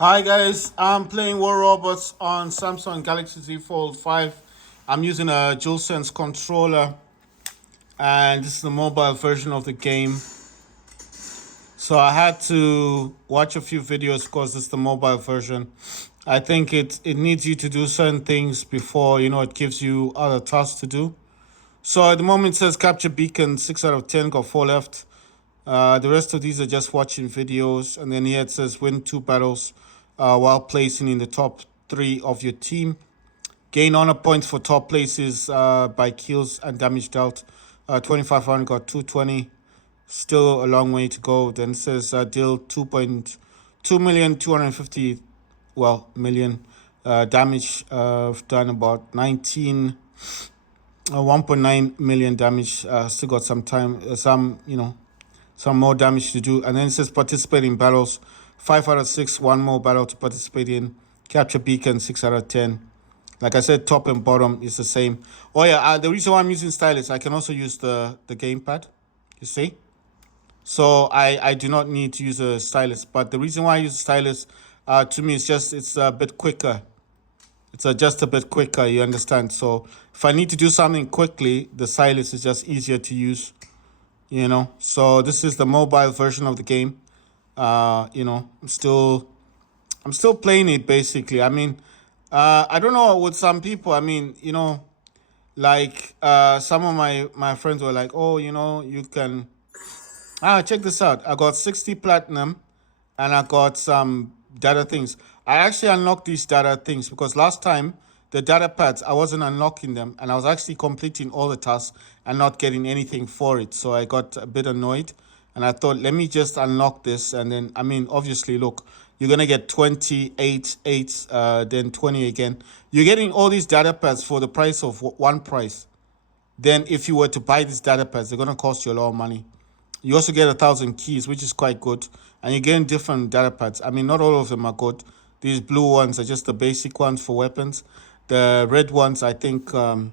Hi guys, I'm playing War Robots on Samsung Galaxy Z Fold 5. I'm using a DualSense controller and this is the mobile version of the game. So I had to watch a few videos because it's the mobile version. I think it needs you to do certain things before it gives you other tasks to do. So at the moment it says capture beacon 6 out of 10, got 4 left. The rest of these are just watching videos, and then here it says win 2 battles while placing in the top 3 of your team. Gain honor points for top places by kills and damage dealt. 2,500 got 220. Still a long way to go. Then it says deal 2.2 million 250 million damage. Done about 1.9 million damage. Still got some time, some more damage to do. And then it says participate in battles. 5 out of 6, one more battle to participate in. Capture beacon, 6 out of 10. Like I said, top and bottom is the same. Oh yeah, the reason why I'm using stylus, I can also use the gamepad. You see? So I do not need to use a stylus. But the reason why I use a stylus, to me, it's a bit quicker. It's just a bit quicker, you understand? So if I need to do something quickly, the stylus is just easier to use. So this is the mobile version of the game. I'm still playing it basically. I mean, I don't know with some people. I mean, like some of my friends were like, oh, you can check this out. I got 60 platinum and I got some data things. I actually unlocked these data things because last time the data pads I wasn't unlocking them and I was actually completing all the tasks and not getting anything for it. So I got a bit annoyed and I thought let me just unlock this and then I mean obviously look, you're gonna get 28 8 then 20 again. You're getting all these data pads for the price of one price. Then if you were to buy these data pads, they're gonna cost you a lot of money. You also get 1,000 keys, which is quite good, and you're getting different data pads. I mean, not all of them are good. These blue ones are just the basic ones for weapons. The red ones, I think, the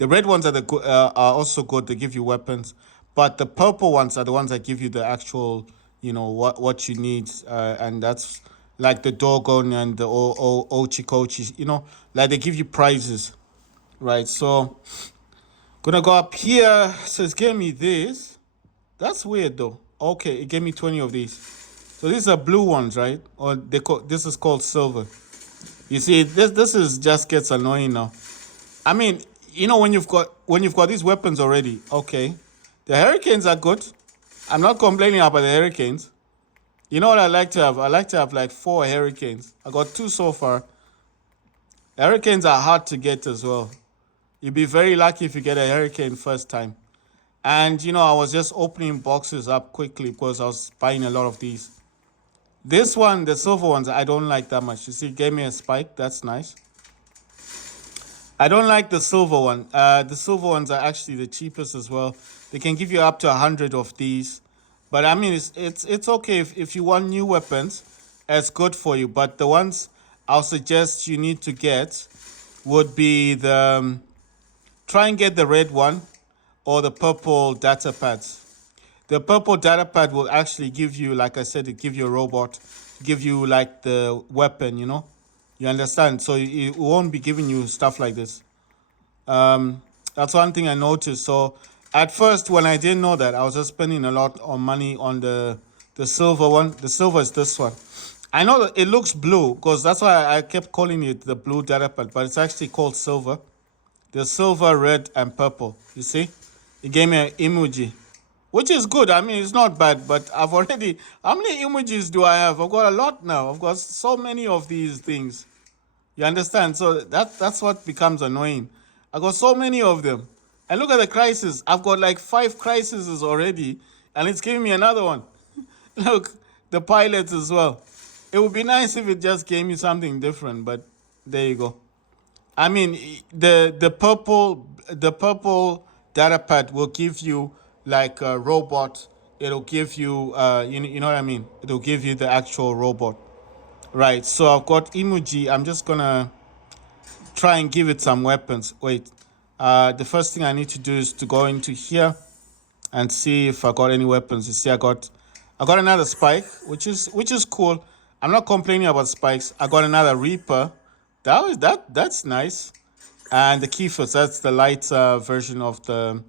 red ones are also good. They give you weapons, but the purple ones are the ones that give you the actual, what you need, and that's like the Dogon and the Ochikochi. Like they give you prizes, right? So gonna go up here. Says give me this. That's weird though. Okay, it gave me 20 of these. So these are blue ones, right? Or this is called silver. You see, this is just gets annoying now. I mean, when you've got these weapons already, okay. The hurricanes are good. I'm not complaining about the hurricanes. You know what I like to have? I like to have like 4 hurricanes. I got 2 so far. Hurricanes are hard to get as well. You'd be very lucky if you get a hurricane first time. And I was just opening boxes up quickly because I was buying a lot of these. This one, the silver ones, I don't like that much. You see, it gave me a spike. That's nice. I don't like the silver one. The silver ones are actually the cheapest as well. They can give you up to 100 of these. But I mean, it's okay if you want new weapons. It's good for you. But the ones I'll suggest you need to get would be try and get the red one or the purple data pads. The purple data pad will actually give you, like I said, it give you a robot, give you like the weapon, You understand? So it won't be giving you stuff like this. That's one thing I noticed. So at first, when I didn't know that, I was just spending a lot of money on the silver one. The silver is this one. I know that it looks blue because that's why I kept calling it the blue data pad, but it's actually called silver. The silver, red, and purple. You see? It gave me an emoji, which is good. I mean, it's not bad, but I've already. How many emojis do I have? I've got a lot now. I've got so many of these things. You understand? So that's what becomes annoying. I got so many of them. And look at the crisis. I've got like 5 crises already, and it's giving me another one. Look, the pilots as well. It would be nice if it just gave me something different, but there you go. I mean, the purple data pad will give you like a robot. It'll give you you know what I mean. It'll give you the actual robot, right? So I've got emoji. I'm just gonna try and give it some weapons. Wait, the first thing I need to do is to go into here and see if I got any weapons. You see, I got another spike, which is cool. I'm not complaining about spikes. I got another Reaper. That's nice. And the Keepers, that's the light version of the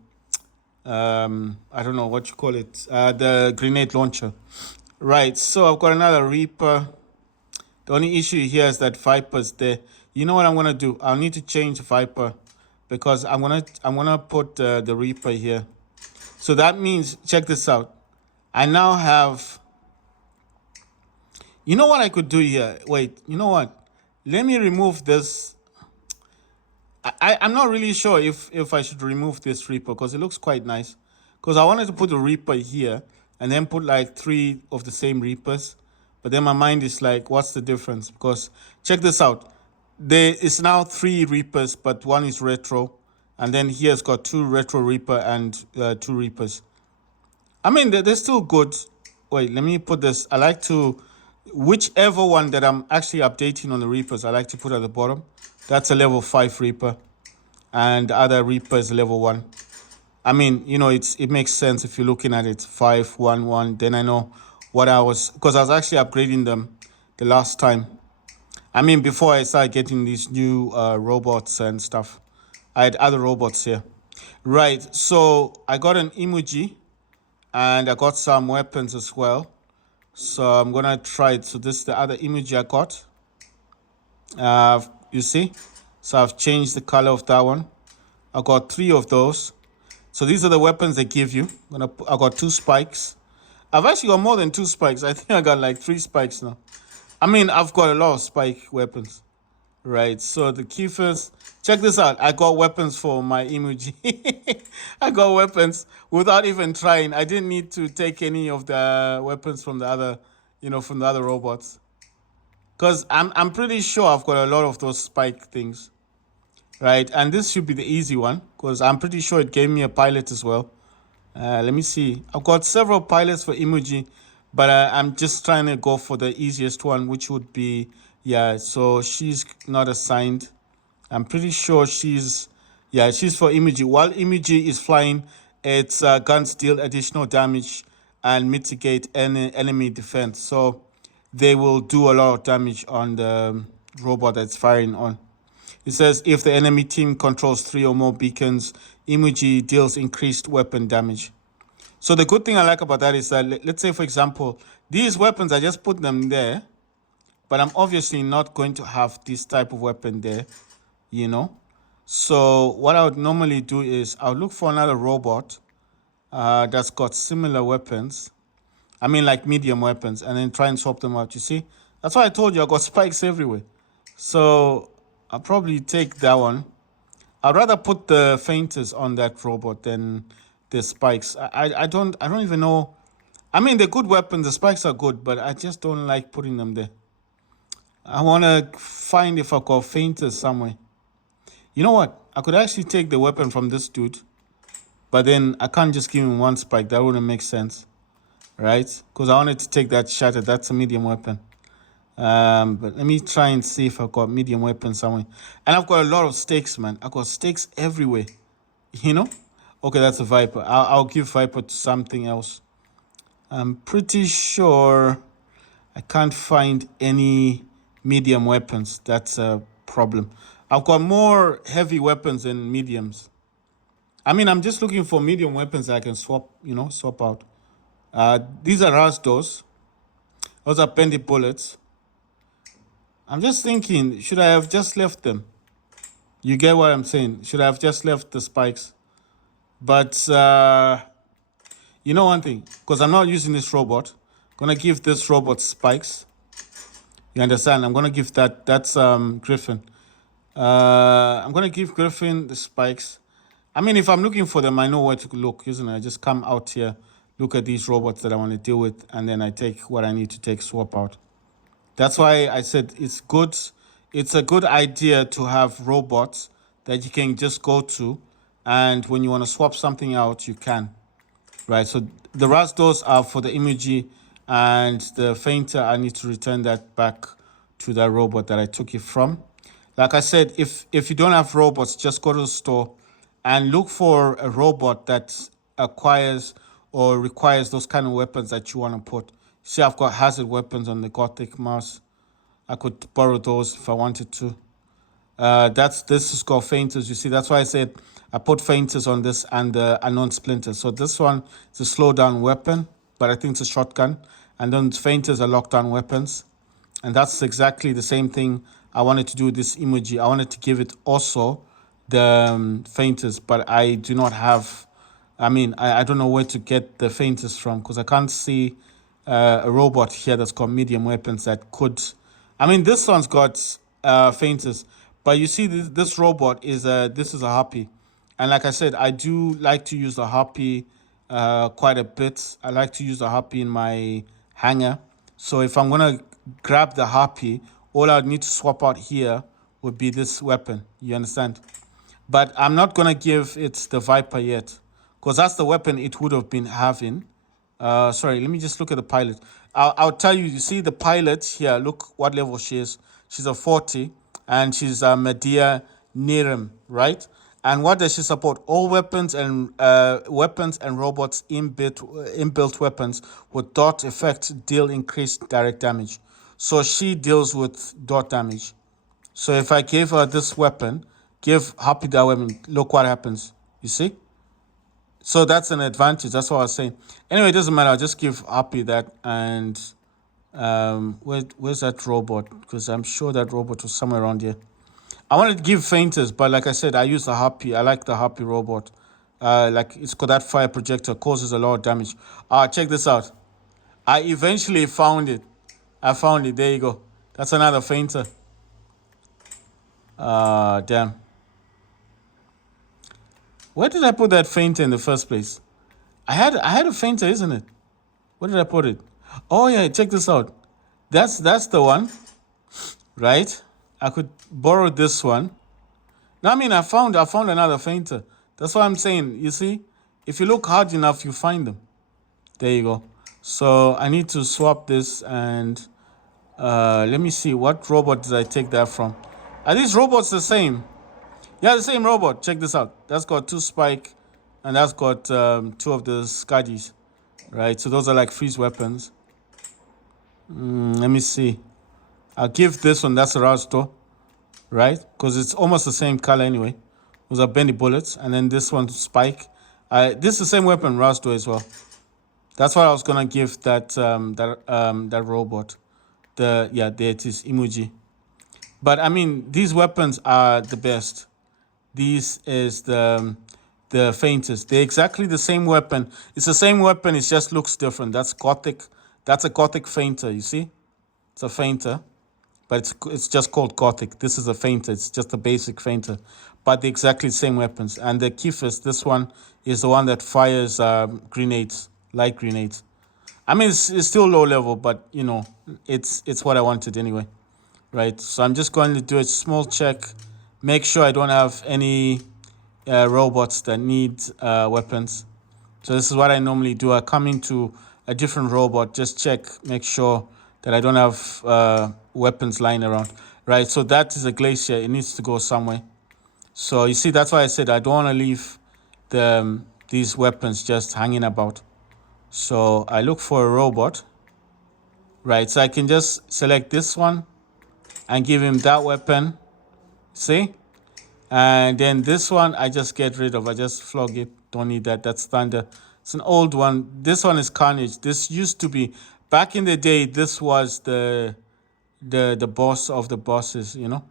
I don't know what you call it, the grenade launcher. Right. So I've got another Reaper. The only issue here is that Viper's there. You know what I'm gonna do? I'll need to change Viper because I'm gonna put the Reaper here. So that means, check this out. I now have. You know what I could do here? Wait. You know what? Let me remove this. I'm not really sure if I should remove this Reaper because it looks quite nice. Because I wanted to put a Reaper here and then put like 3 of the same Reapers. But then my mind is like, what's the difference? Because check this out. There is now 3 Reapers, but one is retro. And then here's got 2 retro Reaper and 2 Reapers. I mean, they're still good. Wait, let me put this. I like to, whichever one that I'm actually updating on the Reapers, I like to put at the bottom. That's a level 5 Reaper. And the other Reaper is level 1. I mean, you know, it makes sense if you're looking at it. 5, 1, 1. Then I know what I was, because I was actually upgrading them the last time. I mean, before I started getting these new robots and stuff. I had other robots here. Right, so I got an emoji. And I got some weapons as well. So I'm going to try it. So this is the other emoji I got. You see? So I've changed the color of that one. I got 3 of those. So these are the weapons they give you. I got 2 spikes. I've actually got more than 2 spikes. I think I got like 3 spikes now. I mean, I've got a lot of spike weapons. Right, so the Keepers, check this out. I got weapons for my emoji. I got weapons without even trying. I didn't need to take any of the weapons from the other, from the other robots. Because I'm pretty sure I've got a lot of those spike things. Right, and this should be the easy one. Because I'm pretty sure it gave me a pilot as well. Let me see. I've got several pilots for emoji. But I'm just trying to go for the easiest one, which would be... Yeah, so she's not assigned. I'm pretty sure she's for emoji. While emoji is flying, its guns deal additional damage and mitigate any enemy defense. So they will do a lot of damage on the robot that's firing on. It says if the enemy team controls 3 or more beacons, emoji deals increased weapon damage. So the good thing I like about that is that, let's say, for example, these weapons, I just put them there. But I'm obviously not going to have this type of weapon there, So what I would normally do is I'll look for another robot that's got similar weapons. I mean, like medium weapons, and then try and swap them out, you see? That's why I told you I got spikes everywhere. So I'll probably take that one. I'd rather put the feinters on that robot than the spikes. I don't even know. I mean, they're good weapons. The spikes are good, but I just don't like putting them there. I want to find if I got feinters somewhere. You know what? I could actually take the weapon from this dude. But then I can't just give him 1 spike. That wouldn't make sense. Right? Because I wanted to take that shatter. That's a medium weapon. But let me try and see if I got medium weapon somewhere. And I've got a lot of stakes, man. I got stakes everywhere. Okay, that's a Viper. I'll give Viper to something else. I'm pretty sure I can't find any... medium weapons. That's a problem. I've got more heavy weapons than mediums. I mean, I'm just looking for medium weapons that I can swap out. These are Rasdos. Those are Bendy bullets. I'm just thinking, should I have just left them? You get what I'm saying? Should I have just left the spikes? But, you know one thing? Because I'm not using this robot. I'm going to give this robot spikes. You understand? I'm going to give that's Griffin. I'm going to give Griffin the spikes. I mean, if I'm looking for them, I know where to look, isn't it? I just come out here, look at these robots that I want to deal with, and then I take what I need to take, swap out. That's why I said it's good. It's a good idea to have robots that you can just go to, and when you want to swap something out, you can. Right, so the Rasdos are for the emoji, and the feinter, I need to return that back to that robot that I took it from. Like I said, if you don't have robots, just go to the store and look for a robot that acquires or requires those kind of weapons that you want to put. See, I've got hazard weapons on the Gothic mouse. I could borrow those if I wanted to. This is called fainters. You see, that's why I said I put fainters on this and the unknown splinters. So this one is a slow down weapon, but I think it's a shotgun. And then fainters are lockdown weapons. And that's exactly the same thing I wanted to do with this emoji. I wanted to give it also the fainters, but I do not have, I don't know where to get the fainters from because I can't see a robot here that's got medium weapons that could. This one's got fainters, but you see, this robot is this is a harpy, and like I said, I do like to use the harpy quite a bit. I like to use the harpy in my hanger. So if I'm gonna grab the harpy, all I'd need to swap out here would be this weapon. You understand? But I'm not gonna give it the Viper yet, because that's the weapon it would have been having. Sorry, let me just look at the pilot. I'll tell you. You see the pilot here. Look what level she is. She's a 40, and she's a Medea Nirim, right? And what does she support? All weapons and robots inbuilt weapons with dot effect deal increased direct damage. So she deals with dot damage. So if I gave her this weapon, give Happy that weapon, look what happens. You see? So that's an advantage. That's what I was saying. Anyway, it doesn't matter. I'll just give Happy that. And where's that robot? Because I'm sure that robot was somewhere around here. I wanted to give fainters, but like I said, I use the Happy. I like the Happy robot. It's got that fire projector, causes a lot of damage. Check this out. I eventually found it. I found it. There you go. That's another fainter. Damn. Where did I put that fainter in the first place? I had a fainter, isn't it? Where did I put it? Oh yeah, check this out. That's the one, right? I could borrow this one. No, I found another fainter. That's what I'm saying. You see, if you look hard enough, you find them. There you go. So I need to swap this and let me see, what robot did I take that from? Are these robots the same? Yeah, the same robot. Check this out. That's got 2 spike, and that's got 2 of the Skadis, right? So those are like freeze weapons. Let me see. I'll give this one. That's a Rasto, right? Because it's almost the same color anyway. Those are bendy bullets, and then this one spike. This is the same weapon, Rasto as well. That's why I was gonna give that that robot. There it is, emoji. But these weapons are the best. This is the faintest. They're exactly the same weapon. It's the same weapon. It just looks different. That's Gothic. That's a Gothic fainter. You see, it's a fainter, but it's just called Gothic. This is a fainter. It's just a basic fainter, but they're exactly the same weapons. And the Kifis, this one is the one that fires grenades, light grenades. It's still low level, but it's what I wanted anyway, right? So I'm just going to do a small check. Make sure I don't have any robots that need weapons. So this is what I normally do. I come into a different robot, just check, make sure that I don't have weapons lying around. Right, so that is a glacier. It needs to go somewhere. So you see, that's why I said I don't want to leave these weapons just hanging about. So I look for a robot. Right, so I can just select this one and give him that weapon. See? And then this one I just get rid of. I just flog it. Don't need that. That's standard. It's an old one. This one is Carnage. This used to be, back in the day, this was the boss of the bosses, You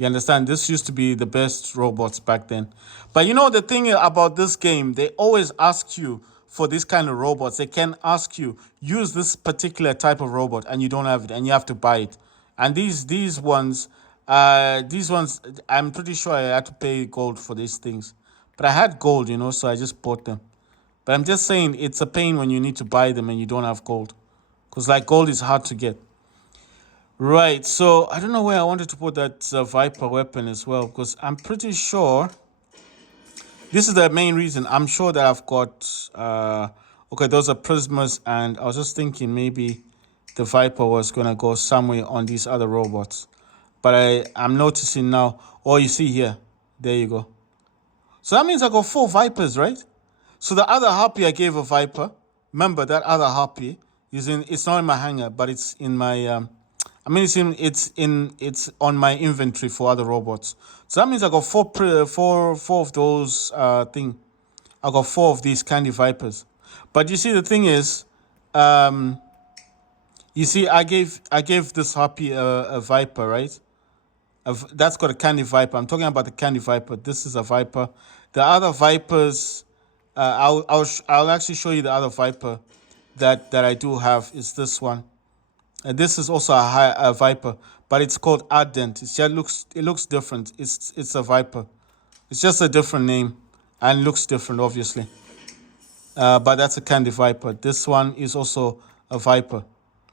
understand? This used to be the best robots back then. But the thing about this game, they always ask you for this kind of robots. They can ask you, use this particular type of robot, and you don't have it, and you have to buy it. And these ones, I'm pretty sure I had to pay gold for these things. But I had gold, so I just bought them. But I'm just saying, it's a pain when you need to buy them and you don't have gold. Because gold is hard to get. Right, so I don't know where I wanted to put that Viper weapon as well. Because I'm pretty sure this is the main reason. I'm sure that I've got... okay, those are prismers. And I was just thinking maybe the Viper was going to go somewhere on these other robots. But I'm noticing now. Oh, you see here. There you go. So that means I got 4 Vipers, right? So the other Harpy I gave a Viper. Remember that other Harpy It's not in my hanger, but it's in my. I mean, it's on my inventory for other robots. So that means I got four of those thing. I got four of these Candy Vipers. But you see, the thing is, you see, I gave this Harpy a Viper, right? That's got a Candy Viper. I'm talking about the Candy Viper. This is a Viper. The other Vipers, I'll actually show you the other Viper that I do have is this one. And this is also a Viper, but it's called Ardent. It looks different. It's a Viper. It's just a different name and looks different, obviously. But that's a Candy Viper. This one is also a Viper.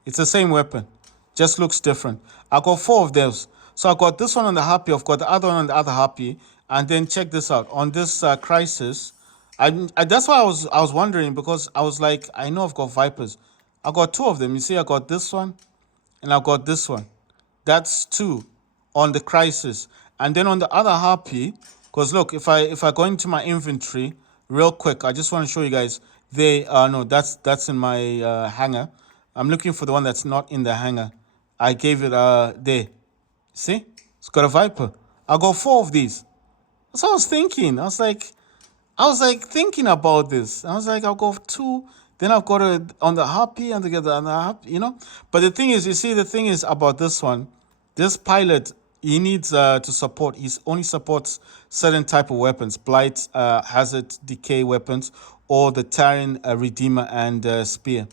It's the same weapon, just looks different. I got four of those. So I got this one on the Harpy, I've got the other one on the other Harpy, and then check this out. On this Crisis, that's why I was wondering, because I was like, I know I've got Vipers. I got two of them. You see, I got this one and I got this one. That's two on the Crisis. And then on the other Harpy, because look, if I go into my inventory real quick, I just want to show you guys. No, that's in my hanger. I'm looking for the one that's not in the hanger. I gave it there. See? It's got a Viper. I got four of these. So I was thinking. I was like thinking about this. I was like, I'll go two. Then I've got it on the Harpy and together on the Harpy, you know. But the thing is, you see, the thing is about this one, this pilot, he needs to support. He only supports certain type of weapons: Blight, Hazard, Decay weapons, or the Terran, Redeemer, and Spear.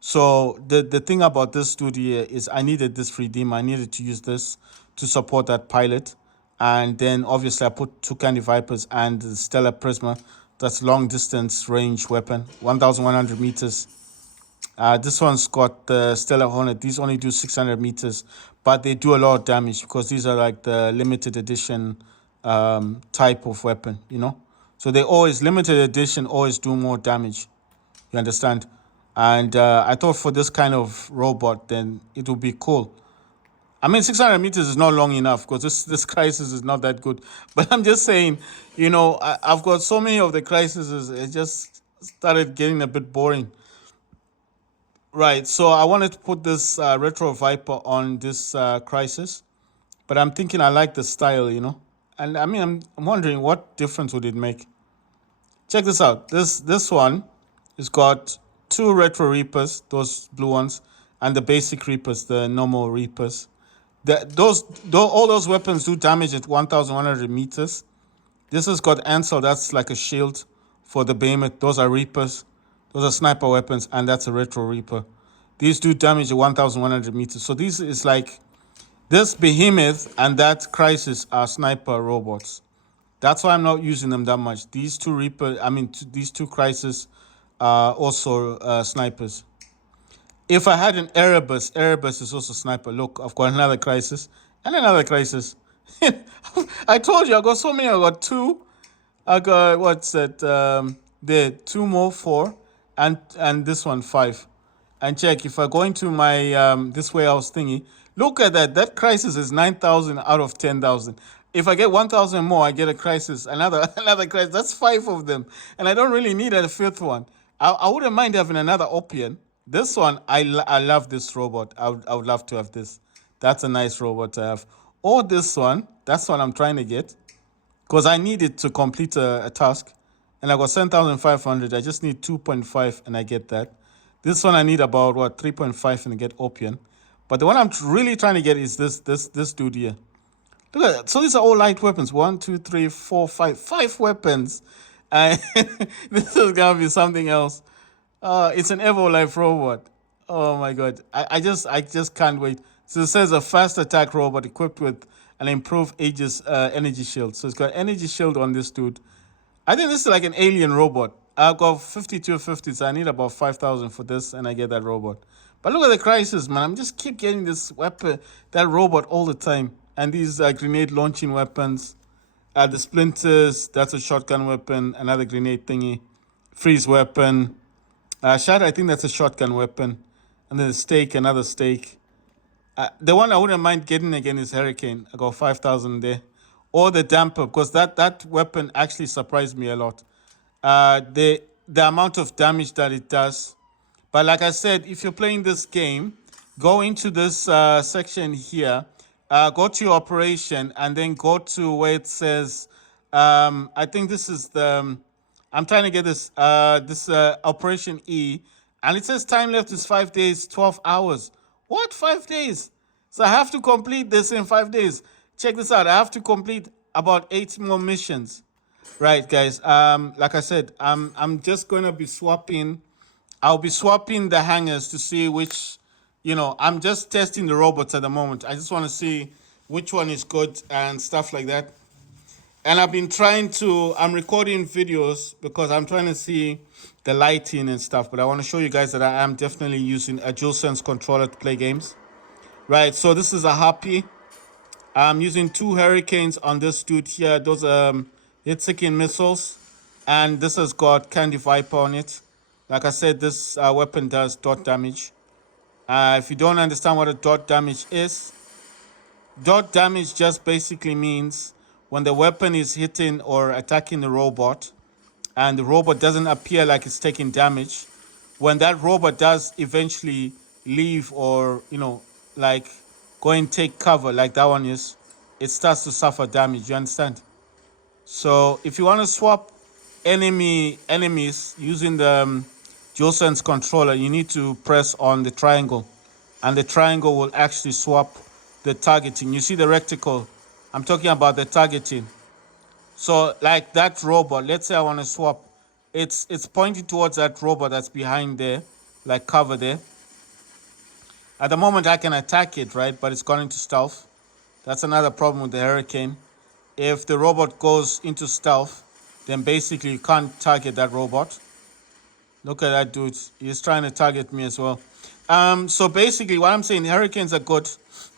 So the thing about this dude here is I needed this Redeemer. I needed to use this to support that pilot. And then obviously I put two Candy Vipers and the Stellar Prisma. That's long distance range weapon, 1,100 meters. This one's got the Stellar Hornet. These only do 600 meters, but they do a lot of damage because these are like the limited edition type of weapon, you know. So they always, limited edition, always do more damage. You understand? And I thought for this kind of robot, then it would be cool. I mean, 600 meters is not long enough because this Crisis is not that good. But I'm just saying, you know, I've got so many of the Crises, it just started getting a bit boring. Right, so I wanted to put this Retro Viper on this Crisis. But I'm thinking I like the style, you know. And I mean, I'm wondering what difference would it make? Check this out. This one has got two Retro Reapers, those blue ones, and the basic Reapers, the normal Reapers. All those weapons do damage at 1,100 meters. This has got Ansel, that's like a shield for the Behemoth. Those are Reapers. Those are sniper weapons, and that's a Retro Reaper. These do damage at 1,100 meters. So this is like, this Behemoth and that Crisis are sniper robots. That's why I'm not using them that much. These two these two Crisis are also snipers. If I had an Erebus is also sniper. Look, I've got another Crisis and another Crisis. I told you I got so many. I got two. I got what's that? There, two more, four, and this one, five. And check if I go into my this warehouse thingy. Look at that. That Crisis is 9,000 out of 10,000. If I get 1,000 more, I get a Crisis. Another Crisis. That's five of them, and I don't really need a fifth one. I wouldn't mind having another Opian. This one, I love this robot. I would love to have this. That's a nice robot to have. Or this one. That's what I'm trying to get. Because I need it to complete a task. And I got 7,500. I just need 2.5 and I get that. This one I need about, 3.5 and I get Opian. But the one I'm really trying to get is this dude here. Look at that. So these are all light weapons. 1, 2, 3, 4, 5. 5 weapons. This is going to be something else. It's an Evo-Life robot. Oh my god. I just can't wait. So it says a fast attack robot equipped with an improved Aegis energy shield. So it's got energy shield on this dude. I think this is like an alien robot. I've got 5250, so I need about 5,000 for this, and I get that robot. But look at the Crisis, man. I'm just keep getting this weapon, that robot all the time. And these grenade launching weapons. The Splinters, that's a shotgun weapon. Another grenade thingy. Freeze weapon. Shatter, I think that's a shotgun weapon. And then the Stake, another Stake. The one I wouldn't mind getting again is Hurricane. I got 5,000 there. Or the Damper, because that weapon actually surprised me a lot. The amount of damage that it does. But like I said, if you're playing this game, go into this section here, go to your operation, and then go to where it says, I think this is the, I'm trying to get this operation E, and it says time left is 5 days, 12 hours. What, 5 days? So I have to complete this in 5 days. Check this out. I have to complete about 8 more missions. Right, guys. Like I said, I'm just gonna be swapping. I'll be swapping the hangers to see which, I'm just testing the robots at the moment. I just want to see which one is good and stuff like that. And I'm recording videos because I'm trying to see the lighting and stuff. But I want to show you guys that I am definitely using a DualSense controller to play games. Right, so this is a Happy. I'm using 2 Hurricanes on this dude here. Those hit-seeking missiles. And this has got Candy Viper on it. Like I said, this weapon does dot damage. If you don't understand what a dot damage is, dot damage just basically means when the weapon is hitting or attacking the robot and the robot doesn't appear like it's taking damage, when that robot does eventually leave or, like go and take cover like that one is, it starts to suffer damage. You understand? So if you want to swap enemies using the DualSense controller, you need to press on the triangle, and the triangle will actually swap the targeting. You see the reticle? I'm talking about the targeting. So like that robot, let's say I want to swap, it's pointing towards that robot that's behind there, like cover there. At the moment I can attack it, right? But it's gone into stealth. That's another problem with the Hurricane. If the robot goes into stealth, then basically you can't target that robot. Look at that dude. He's trying to target me as well. So basically what I'm saying, Hurricanes are good.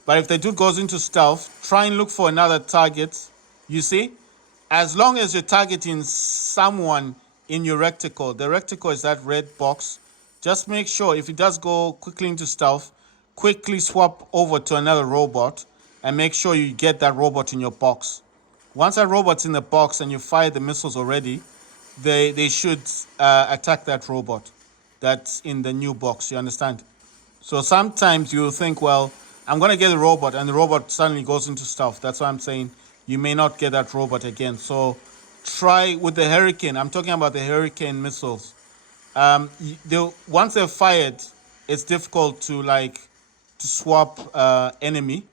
But if the dude goes into stealth, try and look for another target. You see? As long as you're targeting someone in your reticle, the reticle is that red box. Just make sure if it does go quickly into stealth, quickly swap over to another robot and make sure you get that robot in your box. Once that robot's in the box and you fire the missiles already, they should attack that robot that's in the new box. You understand? So sometimes you'll think, well, I'm going to get a robot, and the robot suddenly goes into stealth. That's why I'm saying you may not get that robot again. So try with the Hurricane. I'm talking about the Hurricane missiles. Once they're fired, it's difficult to swap enemy.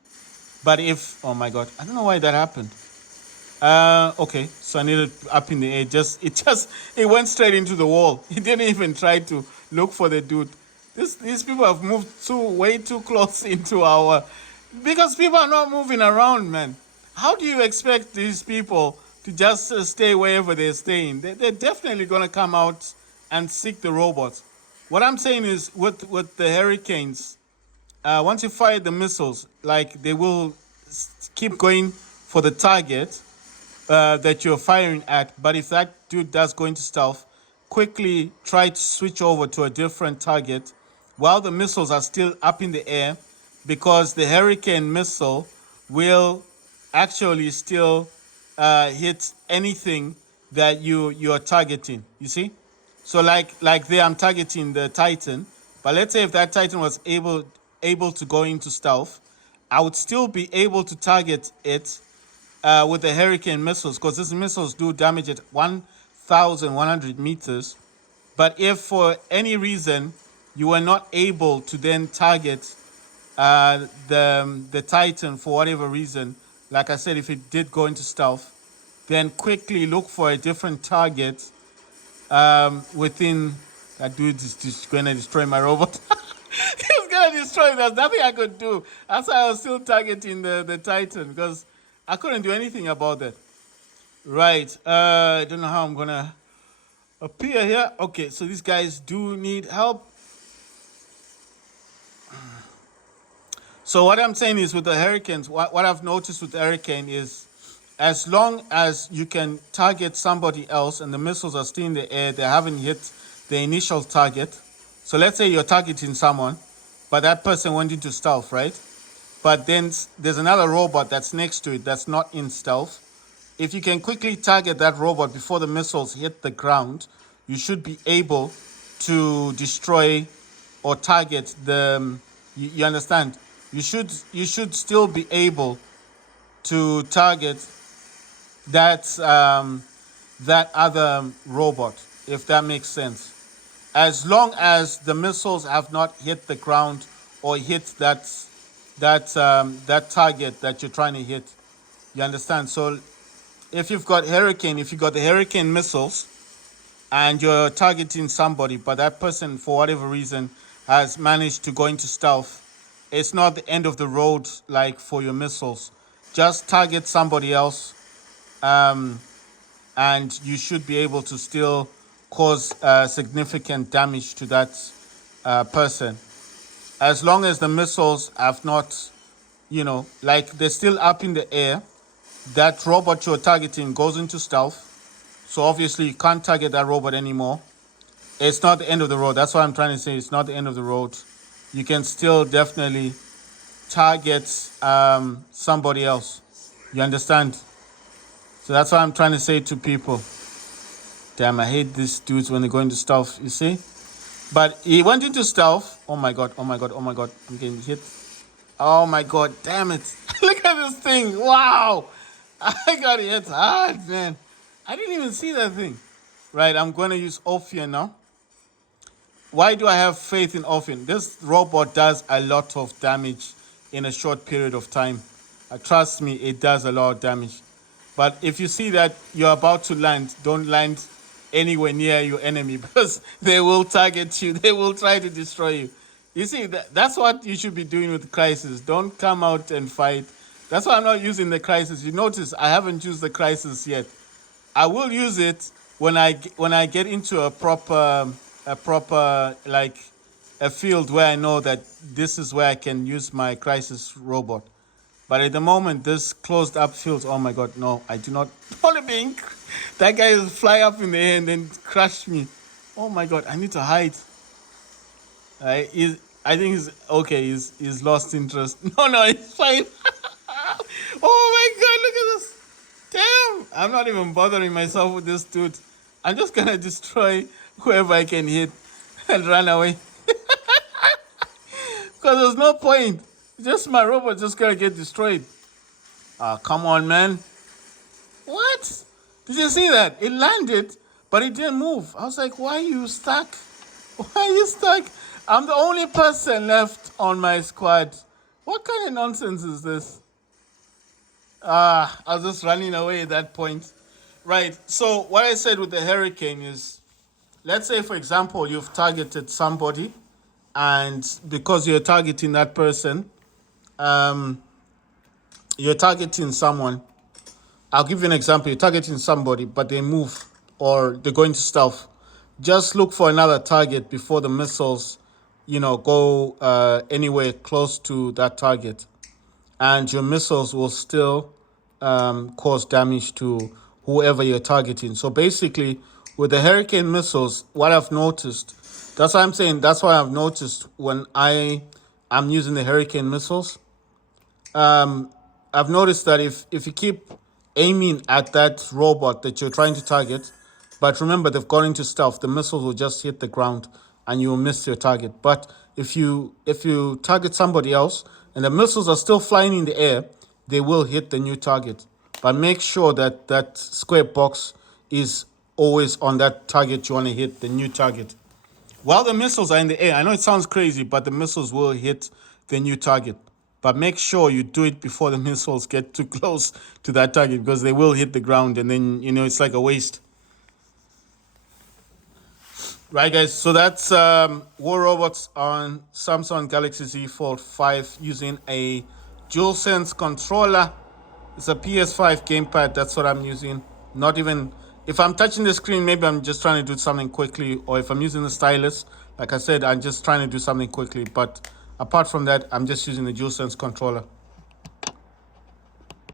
But if, oh my God, I don't know why that happened. Okay, so I needed up in the air. It went straight into the wall. He didn't even try to look for the dude. These people have moved way too close into because people are not moving around, man. How do you expect these people to just stay wherever they're staying? They're definitely gonna come out and seek the robots. What I'm saying is with the Hurricanes, once you fire the missiles, they will keep going for the target that you're firing at. But if that dude does go into stealth, quickly try to switch over to a different target while the missiles are still up in the air, because the Hurricane missile will actually still hit anything that you're targeting. You see? So like there, I'm targeting the Titan, but let's say if that Titan was able to go into stealth, I would still be able to target it with the Hurricane missiles, because these missiles do damage at 1,100 meters. But if for any reason you were not able to then target the Titan for whatever reason, like I said, if it did go into stealth, then quickly look for a different target within. That dude is just going to destroy my robot. He's going to destroy it. There's nothing I could do. That's why I was still targeting the Titan, because I couldn't do anything about that. Right. I don't know how I'm going to appear here. Okay, so these guys do need help. So what I'm saying is with the Hurricanes, what I've noticed with the Hurricane is as long as you can target somebody else and the missiles are still in the air, they haven't hit the initial target. So let's say you're targeting someone, but that person went into stealth, right? But then there's another robot that's next to it that's not in stealth. If you can quickly target that robot before the missiles hit the ground, you should be able to destroy or target the. You understand? You should still be able to target that other robot, if that makes sense. As long as the missiles have not hit the ground or hit that target that you're trying to hit. You understand? So if you've got the Hurricane missiles and you're targeting somebody, but that person for whatever reason has managed to go into stealth, it's not the end of the road like for your missiles. Just target somebody else, and you should be able to still cause significant damage to that person. As long as the missiles have not, like they're still up in the air, that robot you're targeting goes into stealth. So obviously you can't target that robot anymore. It's not the end of the road. That's what I'm trying to say. It's not the end of the road. You can still definitely target somebody else. You understand? So that's what I'm trying to say to people. Damn, I hate these dudes when they go into stealth, you see? But he went into stealth. Oh my god, oh my god, oh my god. I'm getting hit. Oh my god, damn it. Look at this thing. Wow. I got hit hard, man. I didn't even see that thing. Right, I'm going to use Ophion now. Why do I have faith in Ophion? This robot does a lot of damage in a short period of time. Trust me, it does a lot of damage. But if you see that you're about to land, don't land anywhere near your enemy because they will target you. They will try to destroy you. You see, that's what you should be doing with Crisis. Don't come out and fight. That's why I'm not using the Crisis. You notice I haven't used the Crisis yet. I will use it when I get into a proper like a field where I know that this is where I can use my Crisis robot. But at the moment, this closed up field, oh my god, no, I do not want to be. That guy will fly up in the air and then crush me. Oh my god, I need to hide. I think he's okay. He's lost interest. No, it's fine. Oh my god, look at this. Damn, I'm not even bothering myself with this dude. I'm just gonna destroy whoever I can hit and run away. Because there's no point. Just my robot just gonna get destroyed. Come on, man. What? Did you see that? It landed, but it didn't move. I was like, why are you stuck? Why are you stuck? I'm the only person left on my squad. What kind of nonsense is this? I was just running away at that point. Right, so what I said with the Hurricane is, let's say, for example, you've targeted somebody, and because you're targeting that person, you're targeting someone. I'll give you an example. You're targeting somebody, but they move or they go into stealth. Just look for another target before the missiles, go anywhere close to that target. And your missiles will still cause damage to whoever you're targeting. So basically, with the Hurricane missiles, what I've noticed, that's what I'm saying, that's why I've noticed when I'm using the Hurricane missiles, I've noticed that if you keep aiming at that robot that you're trying to target, but remember they've gone into stealth, the missiles will just hit the ground and you will miss your target. But if you target somebody else and the missiles are still flying in the air, they will hit the new target. But make sure that that square box is always on that target you want to hit, the new target. While the missiles are in the air, I know it sounds crazy, but the missiles will hit the new target. But make sure you do it before the missiles get too close to that target, because they will hit the ground and then, it's like a waste. Right, guys, so that's War Robots on Samsung Galaxy Z Fold 5 using a DualSense controller. It's a PS5 gamepad. That's what I'm using. Not even, if I'm touching the screen, maybe I'm just trying to do something quickly. Or if I'm using the stylus, like I said, I'm just trying to do something quickly. But apart from that, I'm just using the DualSense controller.